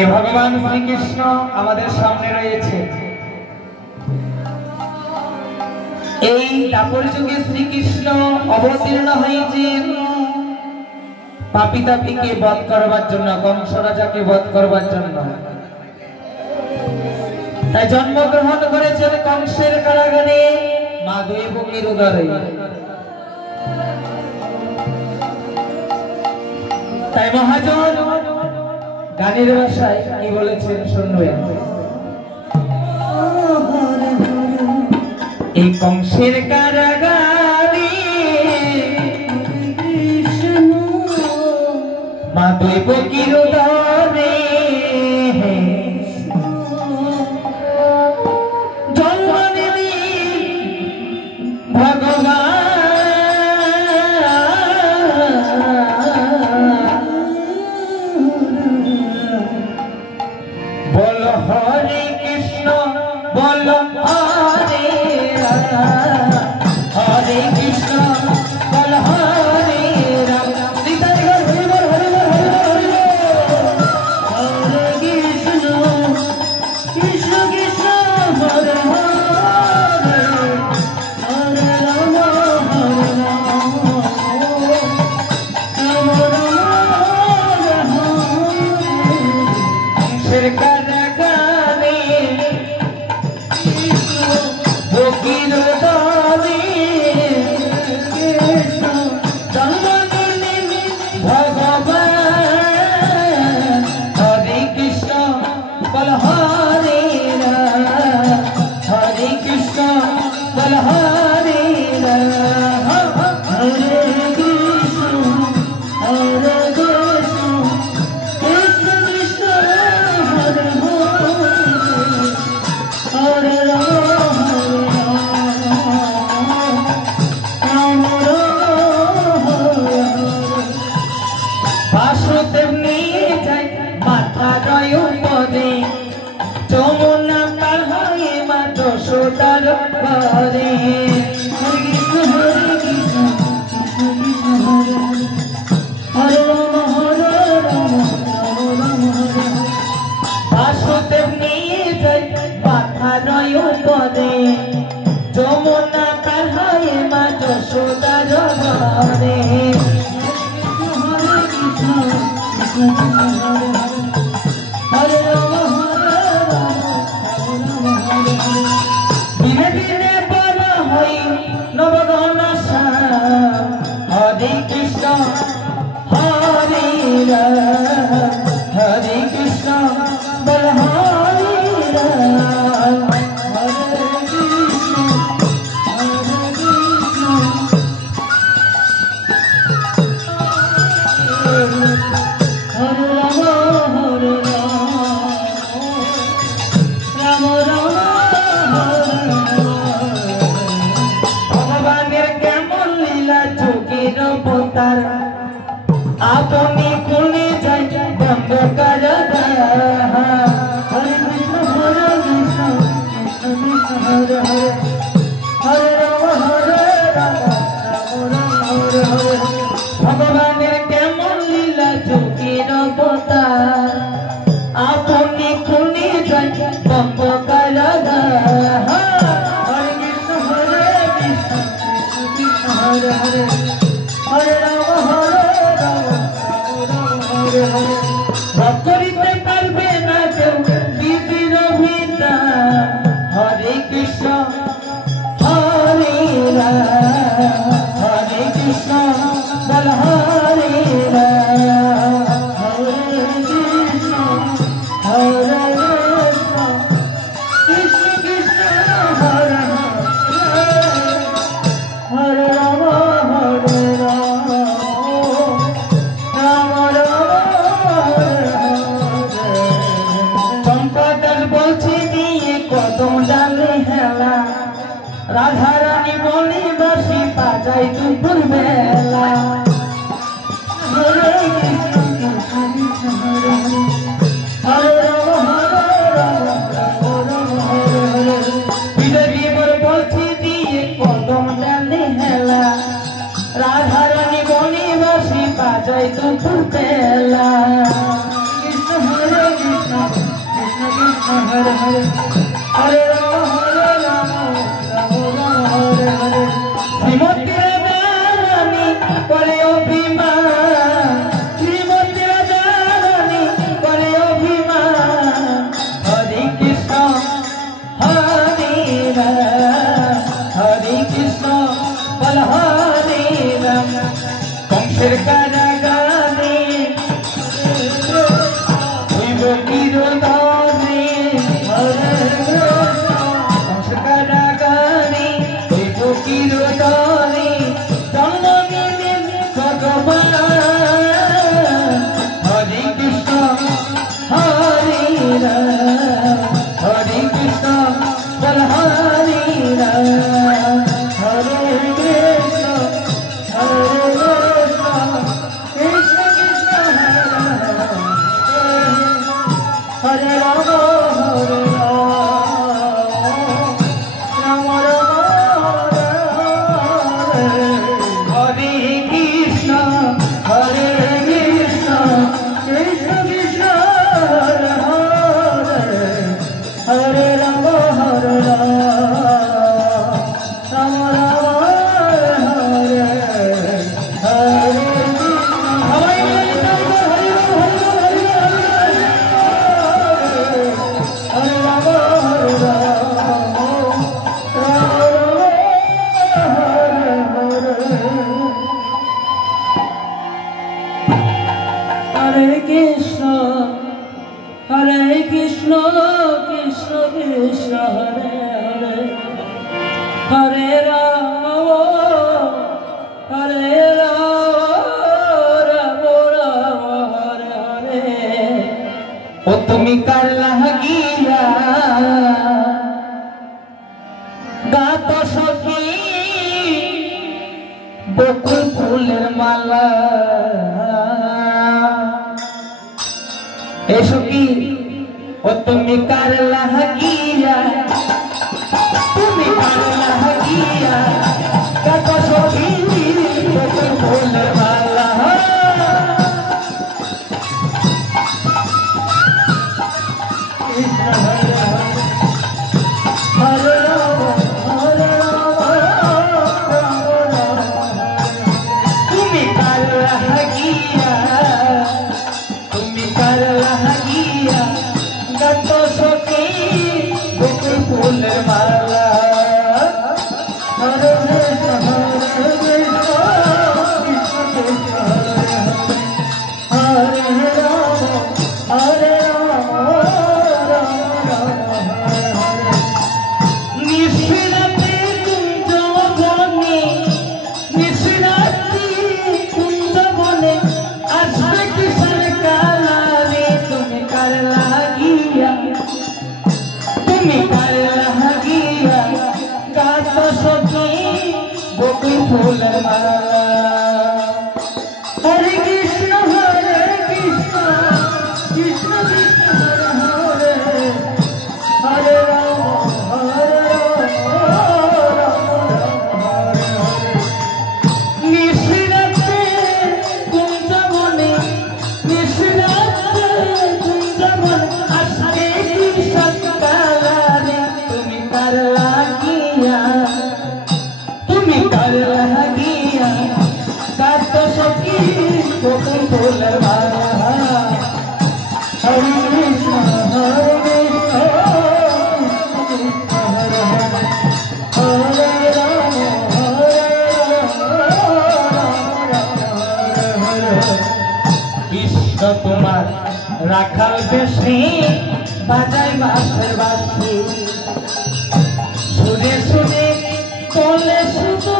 এ ভগবান শ্রীকৃষ্ণ আমাদের সামনে রয়েছে। এই দাপর যুগে শ্রীকৃষ্ণ অবতীর্ণ হয়েছেন পাপী তাপীকে বধ করবার জন্য, কংস রাজাকে বধ করবার জন্য। তাই জন্মগ্রহণ করেছেন কংসের কারাগারে মা দেবকীর উদরে। তাই মহাজন গানের ভাষায় কি বলেছেন শুনবেন। এই কংসের কারাগারে মা দেবকীর উদরে জন্ম নিলেন ভগবান। বল হরে কৃষ্ণ বল হরে হরে কৃষ্ণ বল হরে রাম। হরে কৃষ্ণ কৃষ্ণ কৃষ্ণ হরে হরে হরে রাম হরে রাম রাম রাম হরে হরে। কারাগারে ভগীর দলে জন্ম নিলেন ভগবান। হরে কৃষ্ণ বল হরে রাম হরে কৃষ্ণ বল হরে রাম। হরে কৃষ্ণ হরে কৃষ্ণ কৃষ্ণ কৃষ্ণ হরে হরে রাম রাম রাম হরে। বাসুদেব নিয়ে যায় মাথার উপরে যমুনা পার হয়ে মা যশোদার ঘরে। হরে কৃষ্ণ কৃষ্ণ কৃষ্ণ হরে হরে রাম হরে রাম রাম রাম হরে। বাসুদেব নিয়ে যায় মাথার উপরে যমুনা পার হয়ে মা যশোদার ঘরে। হরে কৃষ্ণ কৃষ্ণ কৃষ্ণ হরে হরে রাম হরে রাম রাম হরে হরে। দিনে দিনে বড় হই নবগণ শ্যাম। হরে কৃষ্ণ হরে রাম হরে কৃষ্ণ বল হরে রাম হরে কৃষ্ণ হরে কৃষ্ণ হরে রাম হরে রাম রাম রাম হরে হরে। ভগবানের কেমন লীলা যোগের অবতার আপনি কোলে যাই বন্ধ কারাগার। হরে কৃষ্ণ কৃষ্ণ কৃষ্ণ হরে হরে হরে রাম রাম রাম হরে হরে। ভগবানের কেমন লীলা যোগের অবতার আপনি কোলে যাই বন্ধ কারাগার। হরে কৃষ্ণ কৃষ্ণ কৃষ্ণ হরে হরে হরে রাম রাম হরে হরে। ভোগ করিতে পারবে না কেউ দিদির ভিতা। হরে কৃষ্ণ হরে রাম হরে কৃষ্ণ বল হরে রাম হরে কৃষ্ণ হরে কৃষ্ণ কৃষ্ণ কৃষ্ণ হরে হরে রাম হরে রাম রাম রাম হরে হরে। চম্পাদাস বলছে দিয়ে কদম ডালে হেলা রাধা রানী বলে বাসি বাজাই দুপুর বেলা। হরে কৃষ্ণ কৃষ্ণ কৃষ্ণ হরে হরে হরে রাম রাম রাম হরে হরে। বিদেবী বলছি দিয়ে কদম ডালে হেলা রাধা রানী বলে বাসি বাজাই দুপুর বেলা। কৃষ্ণ हरे राम हरे कृष्ण बोल हरे राम हरे कृष्ण कृष्ण कृष्ण हरे राम हरे राम हरे कृष्ण हरे कृष्ण कृष्ण कृष्ण हरे राम हरे राम हरे कृष्ण कृष्ण कृष्ण हरे हरे हरे राम राम हरे हरे ओ तुम्हें कर लगिया गात सखी बकुल फूलेर माला ऐसो की ओ तुम्हें कर लगिया गात सखी बकुल फूलेर माला हरे राम तुम्हें कर लगिया गत सखी बकुल फूलेर माला हरे कृष्ण हरे राम हरे राम निशिराते कुंज बने आसबे किशन काला रे तुम्हें कर लगिया गात सखी बकुल फूलेर माला हरे कृष्ण कृष्ण कृष्ण हरे हरे राम निशिराते कुंज बने आसबे किशन काला रे तुम्हें कर लगिया गात सखी बकुल फूलेर माला हरे कृष्ण हरे राम कृष्ण तुम्हार राखाल बेशी बाजाय बांसुर बांसुरी सुने सुने बोले शुधु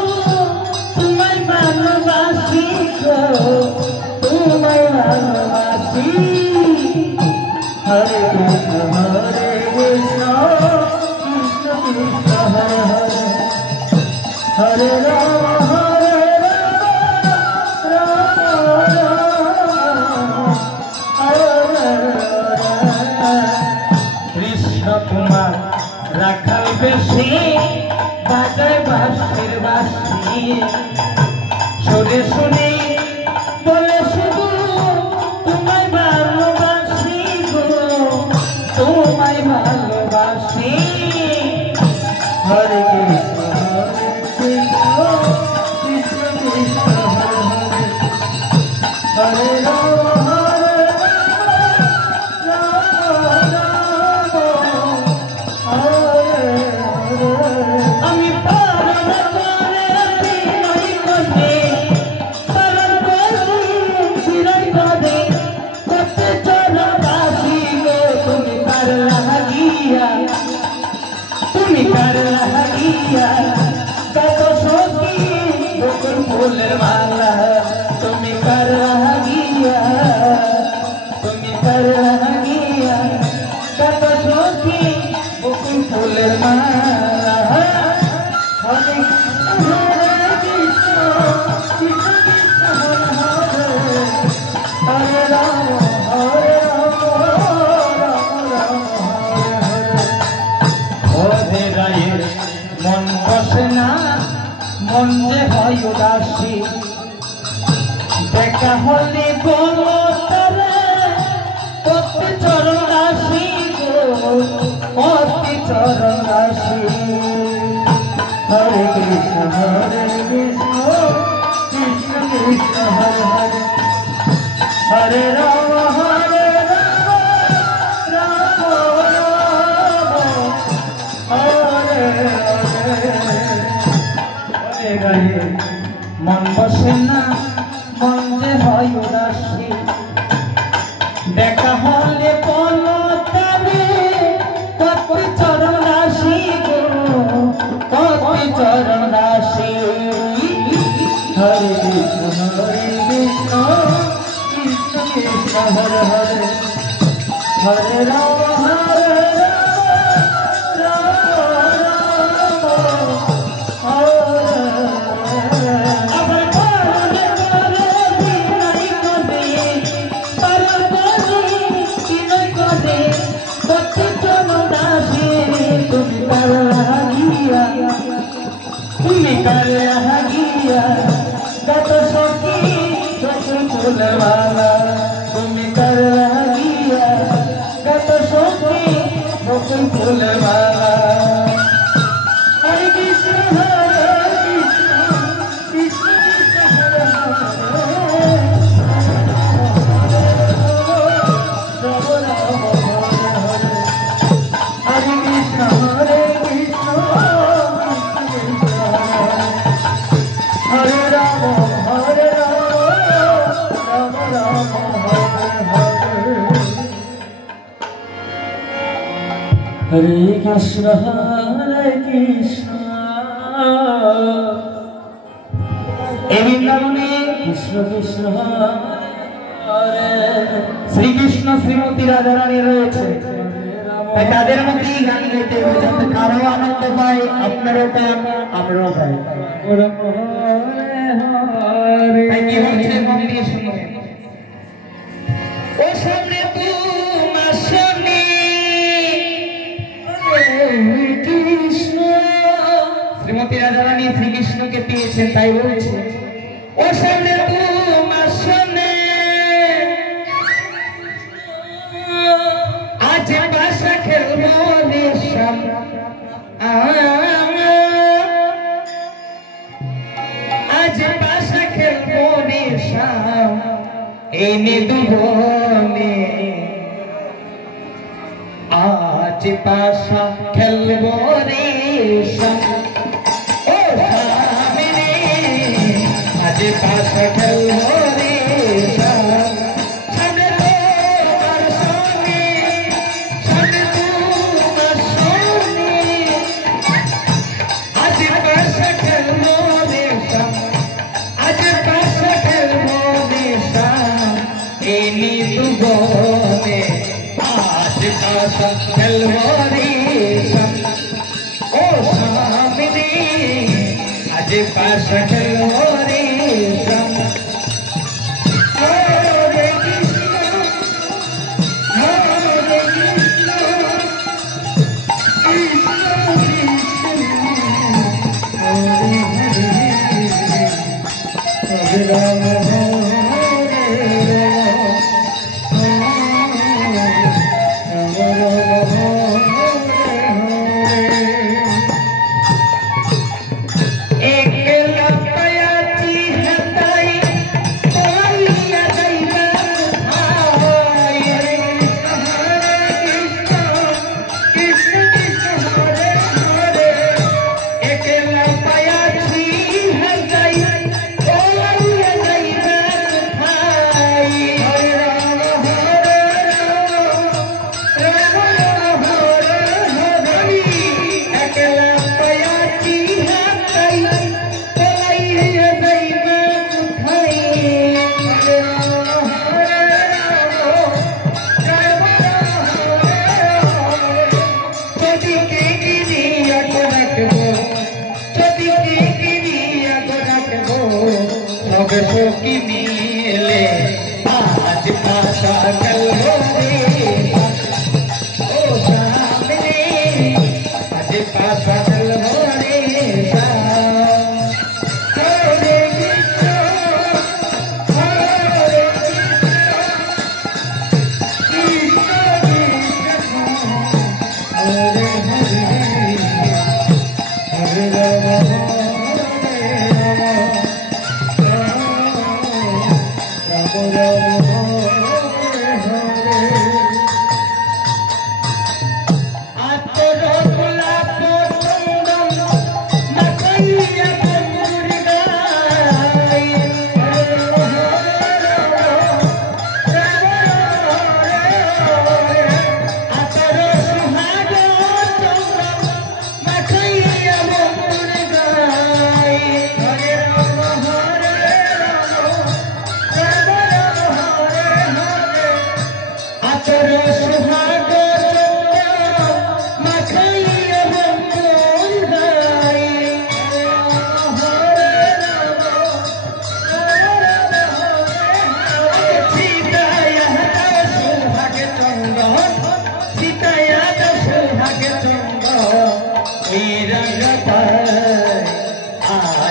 तुम्हें भालोबासी गो तुम्हें भालोबासी हरे कृष्ण कृष्ण कृष्ण हरे हरे राम कृष्ण कुमार राखाल बेशी बाजाय बांसुर बांसुरी सुने सुने बोले शुधु तुम्हें भालोबासी गो तुम्हें भालोबासी हरे कृष्ण कृष्ण कृष्ण हरे राम আমি পারব করে নই করতে পারব চিরাই করে করতে চলো বাসি গো তুমি কার লাগিয়া কত সখী বকুল ফুলের মালা তুমি কার লাগিয়া তুমি কার দাসী দেখা হলে বলো তারে পতি চরণ দাসী গো পতি চরণ দাসী হরে কৃষ্ণ কৃষ্ণ কৃষ্ণ হরে হরে হরে রাম রাম হরে হরে মন বসে না মন যে হয় উদাসী দেখা হলে বলো তবে পতি চরণ দাসী গো পতি চরণ দাসী হরে কৃষ্ণ কৃষ্ণ কৃষ্ণ হরে হরে হরে রাম गत सखी सखी फूलवाला तुम्हें कर लगिया गत सखी सखी फूलवाला हरे कृष्ण कृष्ण हरे हरे कृष्ण हरे कृष्ण हरे राम हरे राम राम हरे कृष्ण वृंदावने कृष्ण कृष्ण श्री कृष्ण श्रीमती राधा रानी रয়েছে তাই তাদের মধ্যেই গান গাইতে হবে যাতে তারাও আনন্দ পায় আপনারাও পান আমরাও পাই তাই কি হচ্ছে মন দিয়ে শুনবেন ও সামনে তোমার সামনে কৃষ্ণ শ্রীমতী রাধা রানী শ্রীকৃষ্ণকে পেয়েছেন তাই বলছে ও সামনে তোমার সামনে আজ বাসা খেলবো নিশাম আজ বাসা খেলবো নিশাম এনে দুবনে আজ বাসা খেলবো নিশাম ও সামনে আজ বাসা খেলবো নিশাম ओ सामने आज पासा खेलो रे हरे कृष्ण हरे कृष्ण हरे राम हरे राम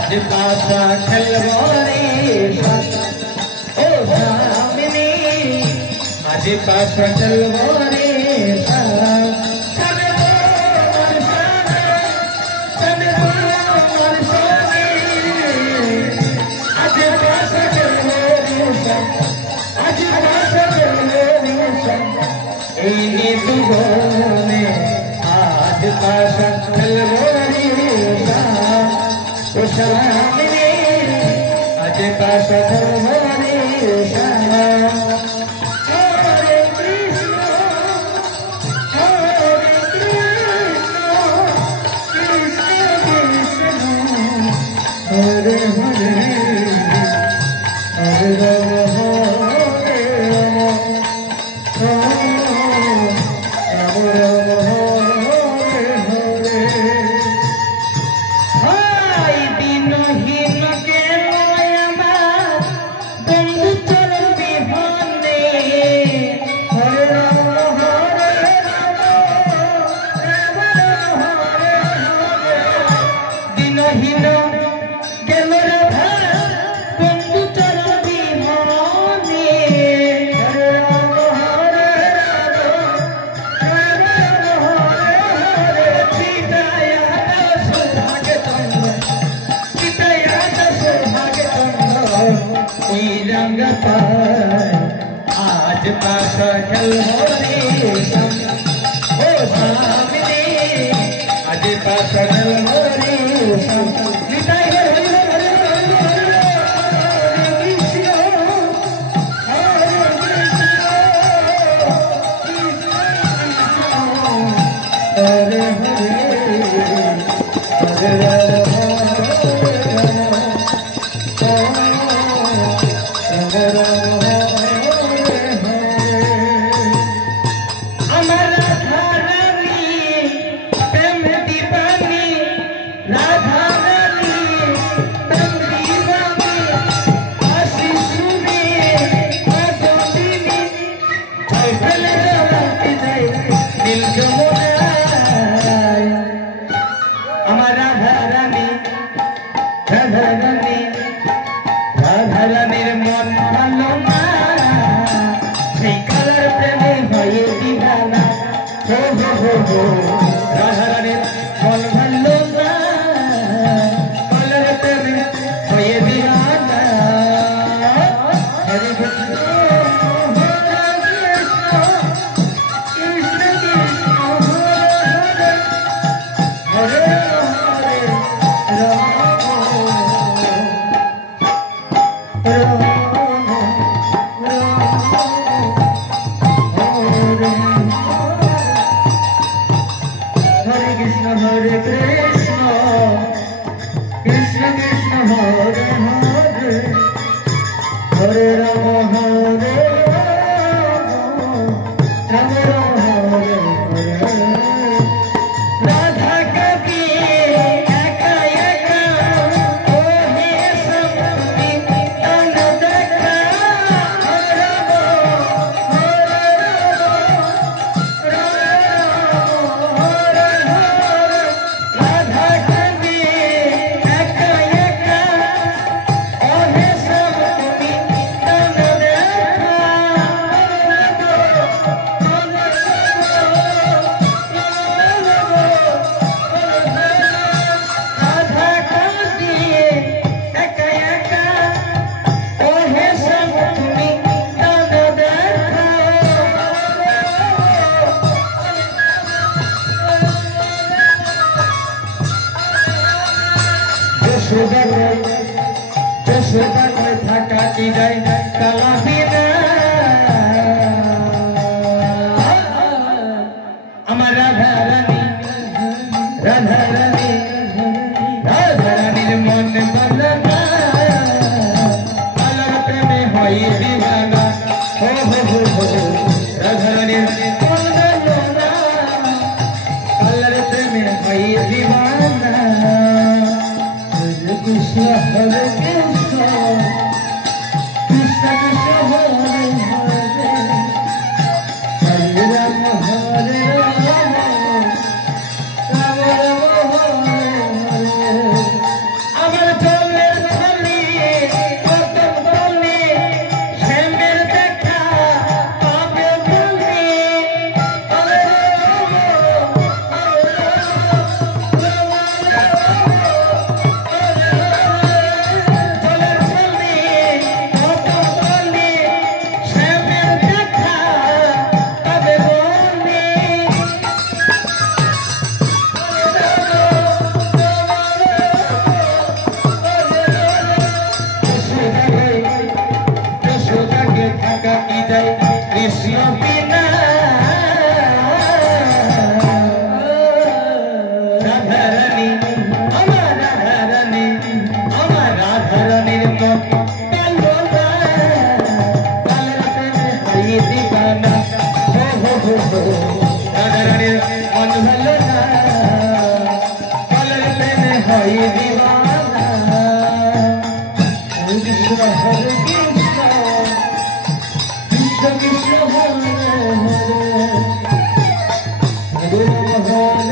आज पासा खलवारे ओ सामने आज पासा खलवारे आज पासा खलवारे आज पासा खलवारे हरे कृष्ण कृष्ण कृष्ण हरे हरे हरे राम हरे राम राम राम हरे हरे आज पासा खलवारे ओ सामने आज पासा खलवारे हरे हरे রাধারানীর মন ভালো না সেই কালার প্রেমে হয়ে দিবানা হো হো হো হো রাধারানীর মন ভালো না কালার প্রেমে হয়ে দিবানা হরে Krishna Krishna Krishna Hare Hare Ram Hare Krishna, Krishna Krishna Hare Hare, Hare Rama Hare Rama, Rama Rama Hare Hare. Radha Kavi Eka Eka, Ohe Samti Anudaka, Hare Rama Hare Rama, Rama Joshua koi thaka ki jai kalabina amar Radharani mon balana kalar preme hoye divana ho ho ho Radharani রাধারানীর মন ভালো না কালের প্রেমে হয় দিওয়ানা কৃষ্ণ হরে কৃষ্ণ কৃষ্ণ কৃষ্ণ হরে হরে হরে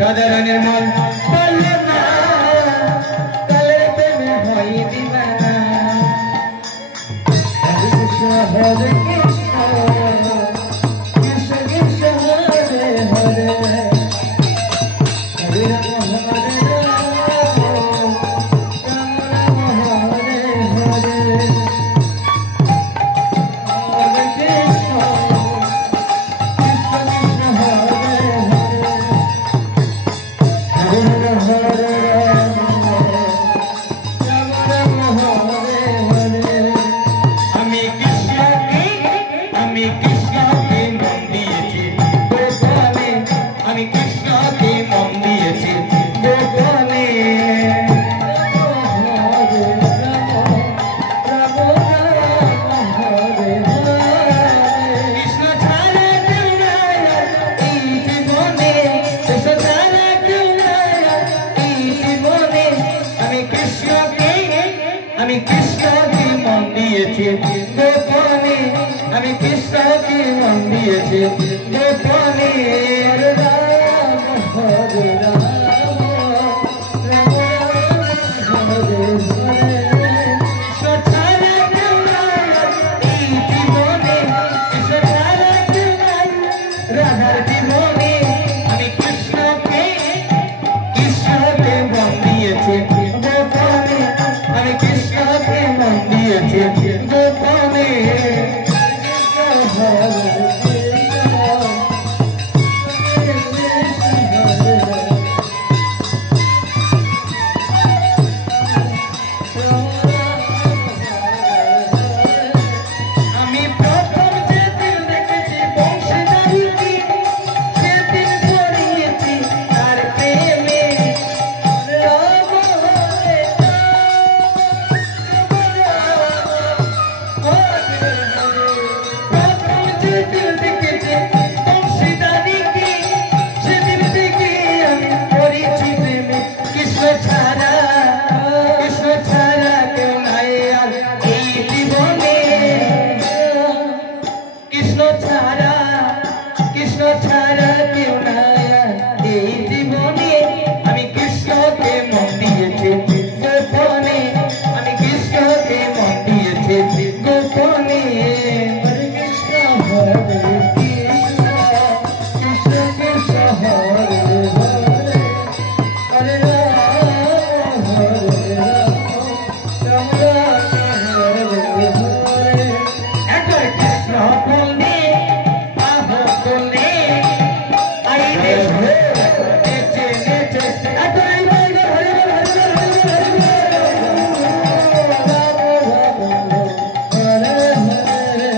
রাধারানীর মন বলে না কালের প্রেমে হয় দিওয়ানা হরে কৃষ্ণ হরে কৃষ্ণ কৃষ্ণ কৃষ্ণ হরে হরে হরে রাম হরে রাম রাম রাম হরে হরে হরে কৃষ্ণ আমি কৃষ্ণকে মন দিয়েছি গোপনে আমি কৃষ্ণকে মন দিয়েছি গোপনে রাম হরে রাম রাম রাম হরে হরে সছাড়া কেউ নাই এই জীবনে সছাড়া কেউ নাই রাধার জীবনে আমি কৃষ্ণকে মন দিয়েছি গোপনে আমি কৃষ্ণকে মন দিয়েছি গোপনে আমি প্রথম যেদিন দেখেছি বংশীধারীকে সেদিন পড়িয়েছি তার প্রেমে রাম হরে প্রথম যেদিন দেখেছি বংশীধারীকে সেদিন থেকে আমি পড়েছি প্রেমে কৃষ্ণ ছাড়া কেউ নাই আর এই জীবনে কৃষ্ণ ছাড়া কেউ নাই আর এই জীবনে আমি কৃষ্ণকে মন দিয়েছি গোপনে আমি কৃষ্ণকে মন দিয়েছি গোপনে হরে কৃষ্ণ হরে কৃষ্ণ কৃষ্ণ কৃষ্ণ হরে হরে হরে রাম হরে রাম রাম রাম হরে হরে একবার কৃষ্ণ বললে বাবা বললে আইলে নেচে নেচে একবার হরে হরে হরে হরে হরে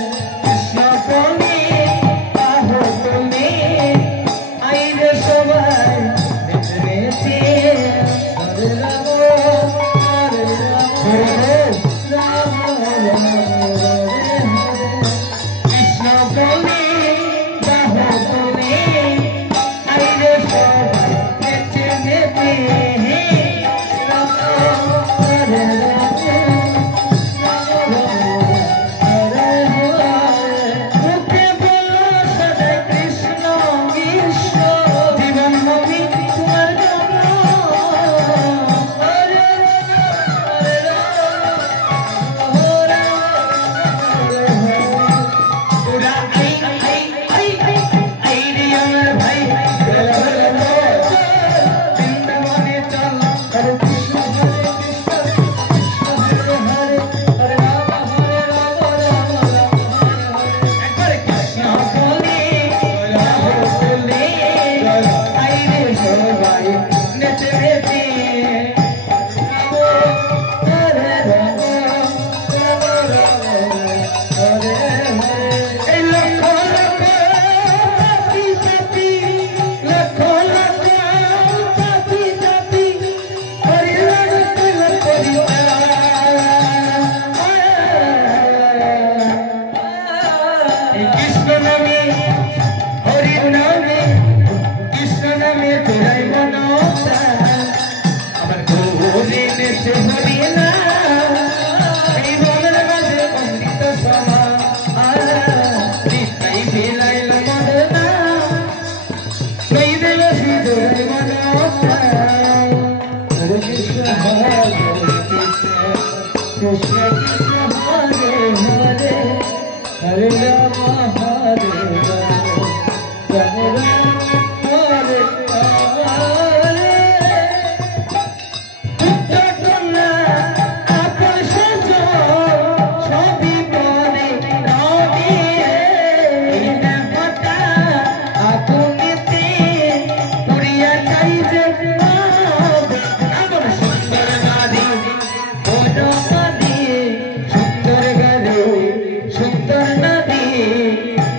ভিতর নদী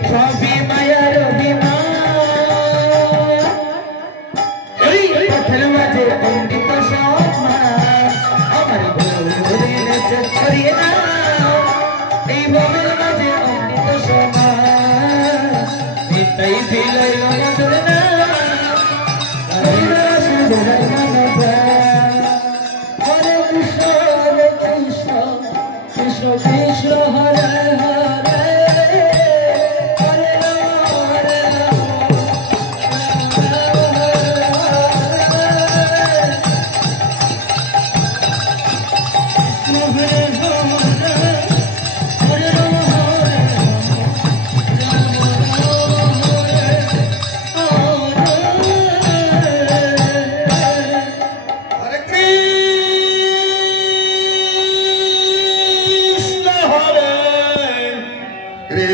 সবই মায়ার অভিমান এই পথের মাঝে অমৃত সমান আমার ঘুরে চোখ করিয়ে না এই ভবের মাঝে অমৃত সমান নিতাই ফিলাই মধুর না Krishna Krishna Hare Hare